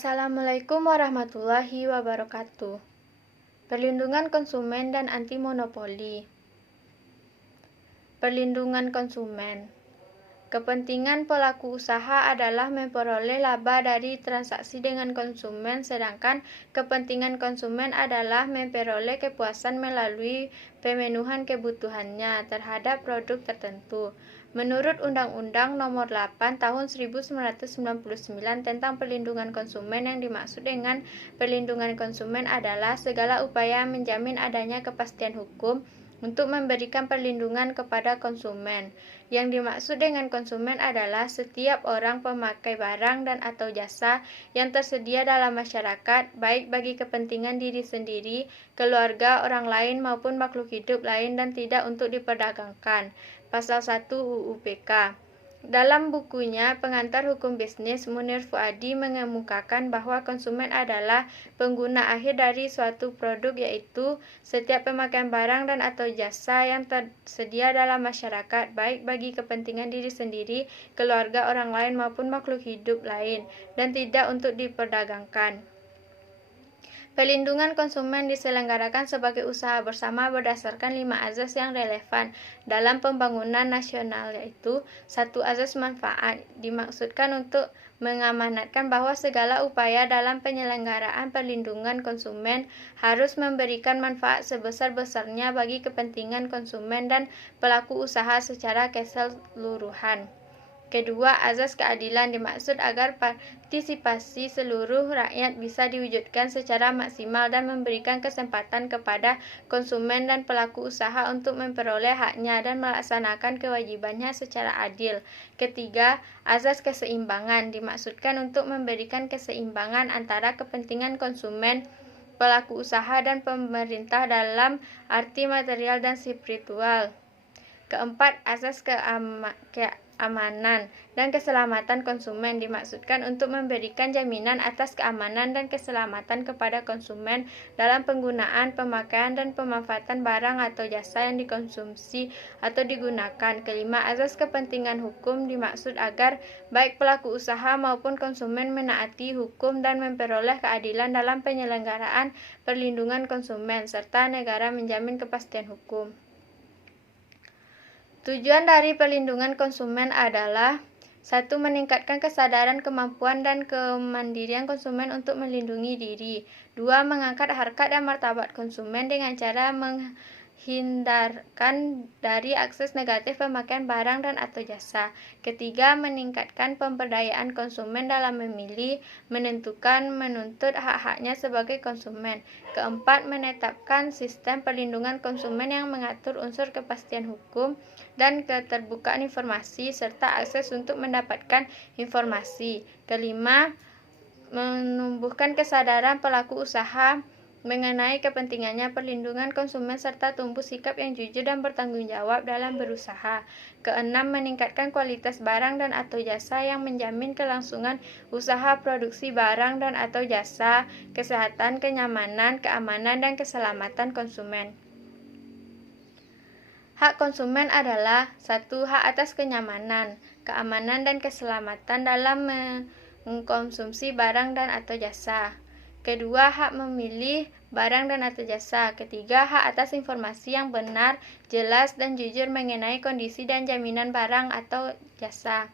Assalamualaikum warahmatullahi wabarakatuh. Perlindungan konsumen dan anti monopoli. Perlindungan konsumen. Kepentingan pelaku usaha adalah memperoleh laba dari transaksi dengan konsumen, sedangkan kepentingan konsumen adalah memperoleh kepuasan melalui pemenuhan kebutuhannya terhadap produk tertentu. Menurut Undang-Undang Nomor 8 Tahun 1999 tentang Perlindungan Konsumen, yang dimaksud dengan perlindungan konsumen adalah segala upaya menjamin adanya kepastian hukum untuk memberikan perlindungan kepada konsumen. Yang dimaksud dengan konsumen adalah setiap orang pemakai barang dan atau jasa yang tersedia dalam masyarakat, baik bagi kepentingan diri sendiri, keluarga, orang lain maupun makhluk hidup lain, dan tidak untuk diperdagangkan. Pasal 1 UU PK. Dalam bukunya Pengantar Hukum Bisnis, Munir Fuadi mengemukakan bahwa konsumen adalah pengguna akhir dari suatu produk, yaitu setiap pemakaian barang dan atau jasa yang tersedia dalam masyarakat, baik bagi kepentingan diri sendiri, keluarga, orang lain maupun makhluk hidup lain, dan tidak untuk diperdagangkan. Perlindungan konsumen diselenggarakan sebagai usaha bersama berdasarkan 5 azas yang relevan dalam pembangunan nasional, yaitu 1. Azas manfaat. Dimaksudkan untuk mengamanatkan bahwa segala upaya dalam penyelenggaraan perlindungan konsumen harus memberikan manfaat sebesar-besarnya bagi kepentingan konsumen dan pelaku usaha secara keseluruhan. Kedua, azas keadilan. Dimaksud agar partisipasi seluruh rakyat bisa diwujudkan secara maksimal dan memberikan kesempatan kepada konsumen dan pelaku usaha untuk memperoleh haknya dan melaksanakan kewajibannya secara adil. Ketiga, azas keseimbangan. Dimaksudkan untuk memberikan keseimbangan antara kepentingan konsumen, pelaku usaha, dan pemerintah dalam arti material dan spiritual. Keempat, azas keamanan dan keselamatan konsumen. Dimaksudkan untuk memberikan jaminan atas keamanan dan keselamatan kepada konsumen dalam penggunaan, pemakaian, dan pemanfaatan barang atau jasa yang dikonsumsi atau digunakan. Kelima, azas kepentingan hukum. Dimaksud agar baik pelaku usaha maupun konsumen menaati hukum dan memperoleh keadilan dalam penyelenggaraan perlindungan konsumen, serta negara menjamin kepastian hukum. Tujuan dari perlindungan konsumen adalah 1. Meningkatkan kesadaran, kemampuan, dan kemandirian konsumen untuk melindungi diri. 2. Mengangkat harkat dan martabat konsumen dengan cara menghindarkan dari akses negatif pemakaian barang dan atau jasa. Ketiga, meningkatkan pemberdayaan konsumen dalam memilih, menentukan, menuntut hak-haknya sebagai konsumen. Keempat, menetapkan sistem perlindungan konsumen yang mengatur unsur kepastian hukum dan keterbukaan informasi serta akses untuk mendapatkan informasi. Kelima, menumbuhkan kesadaran pelaku usaha mengenai kepentingannya perlindungan konsumen serta tumbuh sikap yang jujur dan bertanggung jawab dalam berusaha. Keenam, meningkatkan kualitas barang dan atau jasa yang menjamin kelangsungan usaha produksi barang dan atau jasa, kesehatan, kenyamanan, keamanan, dan keselamatan konsumen. Hak konsumen adalah 1. Hak atas kenyamanan, keamanan, dan keselamatan dalam mengkonsumsi barang dan atau jasa. Kedua, hak memilih barang dan atau jasa. Ketiga, hak atas informasi yang benar, jelas, dan jujur mengenai kondisi dan jaminan barang atau jasa.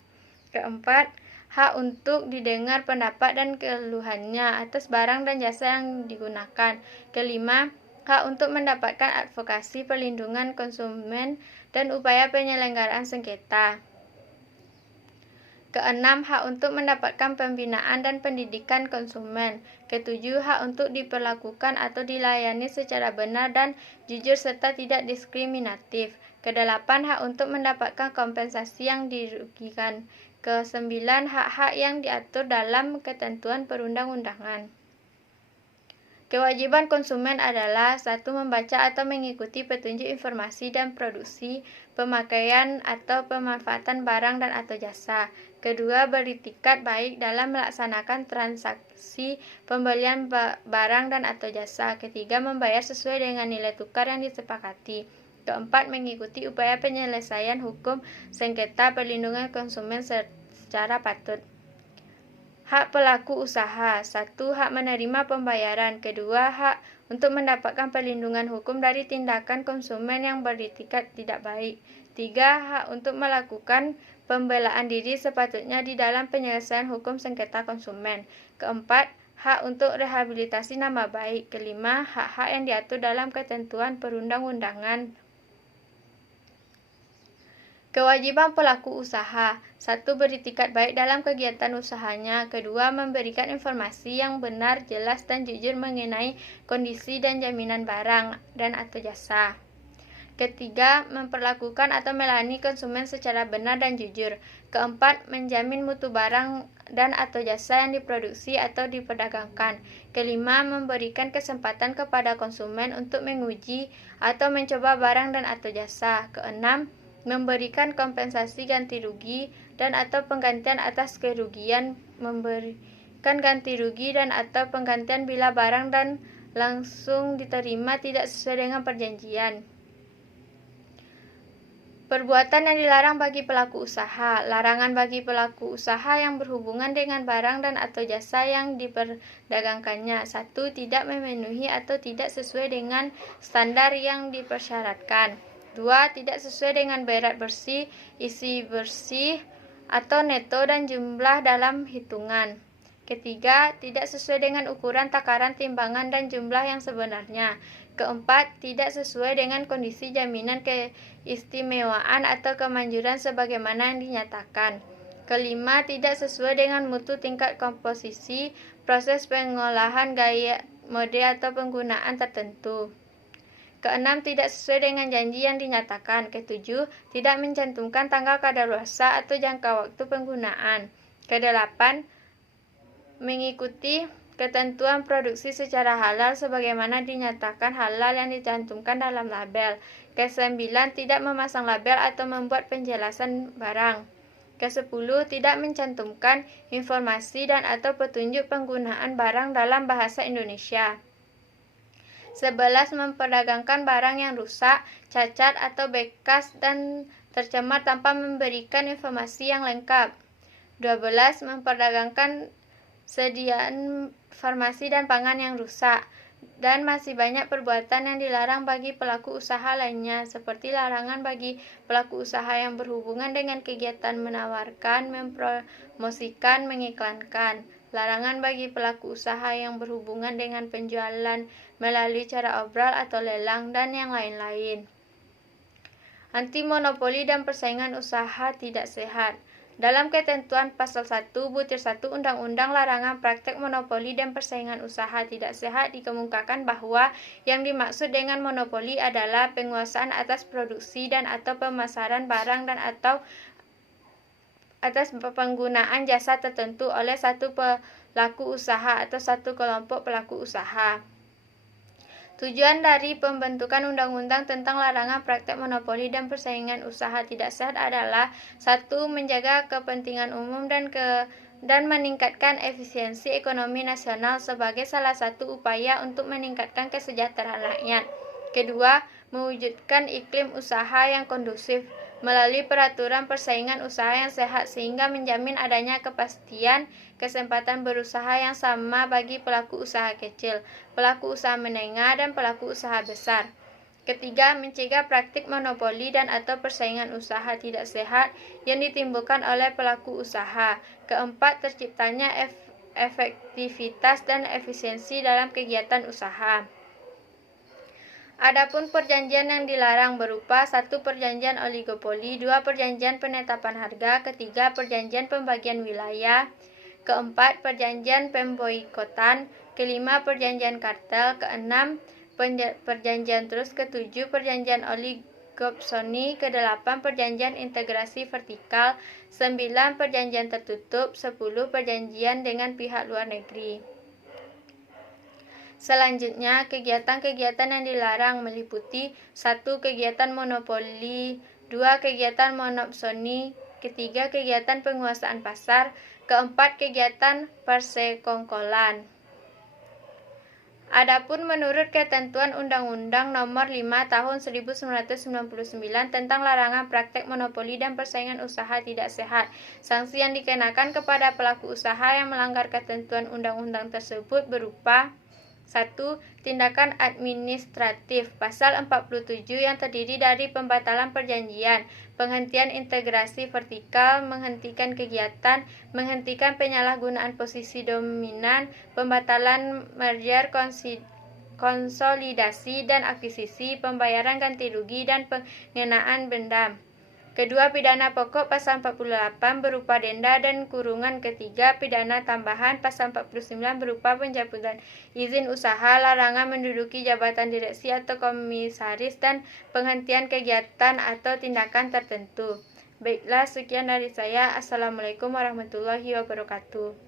Keempat, hak untuk didengar pendapat dan keluhannya atas barang dan jasa yang digunakan. Kelima, hak untuk mendapatkan advokasi perlindungan konsumen dan upaya penyelenggaraan sengketa. Keenam, hak untuk mendapatkan pembinaan dan pendidikan konsumen. Ketujuh, hak untuk diperlakukan atau dilayani secara benar dan jujur serta tidak diskriminatif. Kedelapan, hak untuk mendapatkan kompensasi yang dirugikan. Kesembilan, hak-hak yang diatur dalam ketentuan perundang-undangan. Kewajiban konsumen adalah 1. Membaca atau mengikuti petunjuk informasi dan produksi, pemakaian, atau pemanfaatan barang dan atau jasa. Kedua, beritikat baik dalam melaksanakan transaksi pembelian barang dan atau jasa. Ketiga, membayar sesuai dengan nilai tukar yang disepakati. Keempat, mengikuti upaya penyelesaian hukum sengketa perlindungan konsumen secara patut. Hak pelaku usaha. 1. Hak menerima pembayaran. Kedua, hak untuk mendapatkan perlindungan hukum dari tindakan konsumen yang beretikat tidak baik. 3. Hak untuk melakukan pembelaan diri sepatutnya di dalam penyelesaian hukum sengketa konsumen. Keempat, hak untuk rehabilitasi nama baik. Kelima, hak-hak yang diatur dalam ketentuan perundang-undangan. Kewajiban pelaku usaha. 1. Beretikat baik dalam kegiatan usahanya. Kedua, memberikan informasi yang benar, jelas, dan jujur mengenai kondisi dan jaminan barang dan atau jasa. Ketiga, memperlakukan atau melayani konsumen secara benar dan jujur. Keempat, menjamin mutu barang dan atau jasa yang diproduksi atau diperdagangkan. Kelima, memberikan kesempatan kepada konsumen untuk menguji atau mencoba barang dan atau jasa. Keenam, memberikan kompensasi ganti rugi dan atau penggantian atas kerugian, memberikan ganti rugi dan atau penggantian bila barang dan langsung diterima tidak sesuai dengan perjanjian. Perbuatan yang dilarang bagi pelaku usaha. Larangan bagi pelaku usaha yang berhubungan dengan barang dan atau jasa yang diperdagangkannya. 1. Tidak memenuhi atau tidak sesuai dengan standar yang dipersyaratkan. 2. Tidak sesuai dengan berat bersih, isi bersih, atau neto dan jumlah dalam hitungan. Ketiga, tidak sesuai dengan ukuran takaran timbangan dan jumlah yang sebenarnya. Keempat, tidak sesuai dengan kondisi jaminan keistimewaan atau kemanjuran sebagaimana yang dinyatakan. Kelima, tidak sesuai dengan mutu tingkat komposisi, proses pengolahan, gaya, mode atau penggunaan tertentu. Keenam, tidak sesuai dengan janji yang dinyatakan. Ketujuh, tidak mencantumkan tanggal kadaluarsa atau jangka waktu penggunaan. Kedelapan, mengikuti ketentuan produksi secara halal sebagaimana dinyatakan halal yang dicantumkan dalam label. Kesembilan, tidak memasang label atau membuat penjelasan barang. Kesepuluh, tidak mencantumkan informasi dan atau petunjuk penggunaan barang dalam bahasa Indonesia. 11. Memperdagangkan barang yang rusak, cacat, atau bekas dan tercemar tanpa memberikan informasi yang lengkap. 12. Memperdagangkan sediaan farmasi dan pangan yang rusak. Dan masih banyak perbuatan yang dilarang bagi pelaku usaha lainnya, seperti larangan bagi pelaku usaha yang berhubungan dengan kegiatan menawarkan, mempromosikan, mengiklankan. Larangan bagi pelaku usaha yang berhubungan dengan penjualan melalui cara obral atau lelang, dan yang lain-lain. Anti-monopoli dan persaingan usaha tidak sehat. Dalam ketentuan Pasal 1 Butir 1 Undang-Undang Larangan Praktek Monopoli dan Persaingan Usaha Tidak Sehat dikemukakan bahwa yang dimaksud dengan monopoli adalah penguasaan atas produksi dan atau pemasaran barang dan atau atas penggunaan jasa tertentu oleh satu pelaku usaha atau satu kelompok pelaku usaha. Tujuan dari pembentukan undang-undang tentang larangan praktek monopoli dan persaingan usaha tidak sehat adalah 1. Menjaga kepentingan umum dan meningkatkan efisiensi ekonomi nasional sebagai salah satu upaya untuk meningkatkan kesejahteraan rakyat. Kedua, mewujudkan iklim usaha yang kondusif melalui peraturan persaingan usaha yang sehat sehingga menjamin adanya kepastian kesempatan berusaha yang sama bagi pelaku usaha kecil, pelaku usaha menengah, dan pelaku usaha besar. Ketiga, mencegah praktik monopoli dan atau persaingan usaha tidak sehat yang ditimbulkan oleh pelaku usaha. Keempat, terciptanya efektivitas dan efisiensi dalam kegiatan usaha. Adapun perjanjian yang dilarang berupa 1. Perjanjian oligopoli, 2. Perjanjian penetapan harga, ketiga perjanjian pembagian wilayah, keempat perjanjian pemboikotan, kelima perjanjian kartel, keenam perjanjian terus, ketujuh perjanjian oligopsoni, kedelapan perjanjian integrasi vertikal, 9 perjanjian tertutup, 10 perjanjian dengan pihak luar negeri. Selanjutnya, kegiatan-kegiatan yang dilarang meliputi 1. Kegiatan monopoli, 2. Kegiatan monopsoni, ketiga kegiatan penguasaan pasar, keempat kegiatan persekongkolan. Adapun menurut ketentuan Undang-Undang Nomor 5 Tahun 1999 tentang larangan praktek monopoli dan persaingan usaha tidak sehat, sanksi yang dikenakan kepada pelaku usaha yang melanggar ketentuan undang-undang tersebut berupa 1. Tindakan administratif Pasal 47 yang terdiri dari pembatalan perjanjian, penghentian integrasi vertikal, menghentikan kegiatan, menghentikan penyalahgunaan posisi dominan, pembatalan merger konsolidasi dan akuisisi, pembayaran ganti rugi, dan pengenaan denda. Kedua, pidana pokok pasal 48 berupa denda dan kurungan. Ketiga, pidana tambahan pasal 49 berupa pencabutan izin usaha, larangan menduduki jabatan direksi atau komisaris, dan penghentian kegiatan atau tindakan tertentu. Baiklah, sekian dari saya. Assalamualaikum warahmatullahi wabarakatuh.